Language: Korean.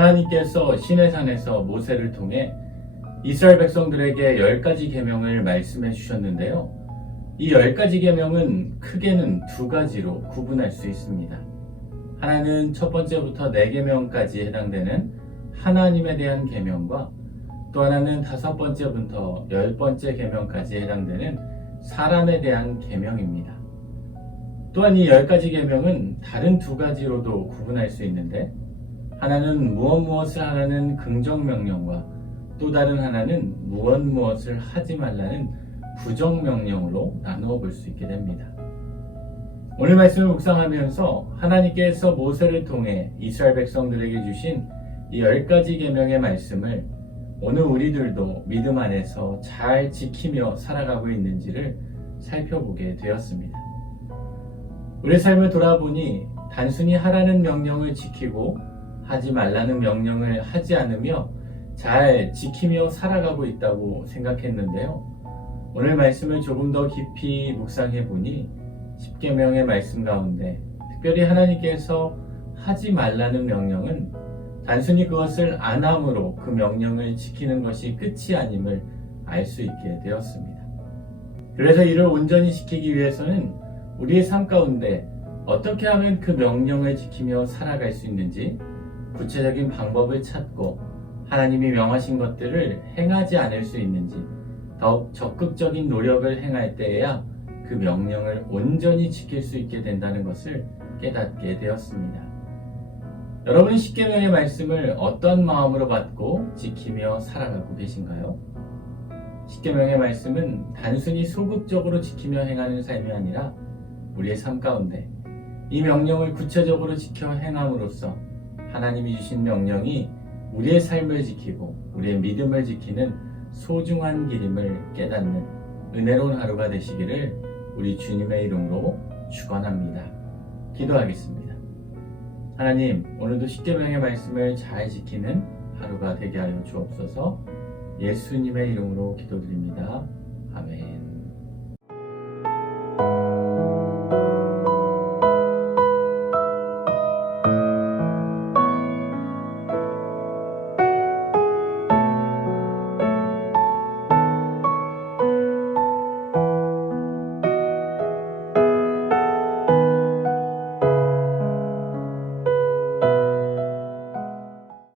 하나님께서 시내산에서 모세를 통해 이스라엘 백성들에게 열 가지 계명을 말씀해 주셨는데요. 이 열 가지 계명은 크게는 두 가지로 구분할 수 있습니다. 하나는 첫 번째부터 네 계명까지 해당되는 하나님에 대한 계명과 또 하나는 다섯 번째부터 열 번째 계명까지 해당되는 사람에 대한 계명입니다. 또한 이 열 가지 계명은 다른 두 가지로도 구분할 수 있는데 하나는 무엇 무엇을 하라는 긍정 명령과 또 다른 하나는 무엇 무엇을 하지 말라는 부정 명령으로 나누어 볼 수 있게 됩니다. 오늘 말씀을 묵상하면서 하나님께서 모세를 통해 이스라엘 백성들에게 주신 이 열 가지 계명의 말씀을 오늘 우리들도 믿음 안에서 잘 지키며 살아가고 있는지를 살펴보게 되었습니다. 우리 삶을 돌아보니 단순히 하라는 명령을 지키고 하지 말라는 명령을 하지 않으며 잘 지키며 살아가고 있다고 생각했는데요. 오늘 말씀을 조금 더 깊이 묵상해 보니 10계명의 말씀 가운데 특별히 하나님께서 하지 말라는 명령은 단순히 그것을 안 함으로 그 명령을 지키는 것이 끝이 아님을 알 수 있게 되었습니다. 그래서 이를 온전히 지키기 위해서는 우리의 삶 가운데 어떻게 하면 그 명령을 지키며 살아갈 수 있는지 구체적인 방법을 찾고 하나님이 명하신 것들을 행하지 않을 수 있는지 더욱 적극적인 노력을 행할 때에야 그 명령을 온전히 지킬 수 있게 된다는 것을 깨닫게 되었습니다. 여러분은 십계명의 말씀을 어떤 마음으로 받고 지키며 살아가고 계신가요? 십계명의 말씀은 단순히 소극적으로 지키며 행하는 삶이 아니라 우리의 삶 가운데 이 명령을 구체적으로 지켜 행함으로써 하나님이 주신 명령이 우리의 삶을 지키고 우리의 믿음을 지키는 소중한 길임을 깨닫는 은혜로운 하루가 되시기를 우리 주님의 이름으로 축원합니다. 기도하겠습니다. 하나님, 오늘도 십계명의 말씀을 잘 지키는 하루가 되게 하여 주옵소서. 예수님의 이름으로 기도드립니다. 아멘.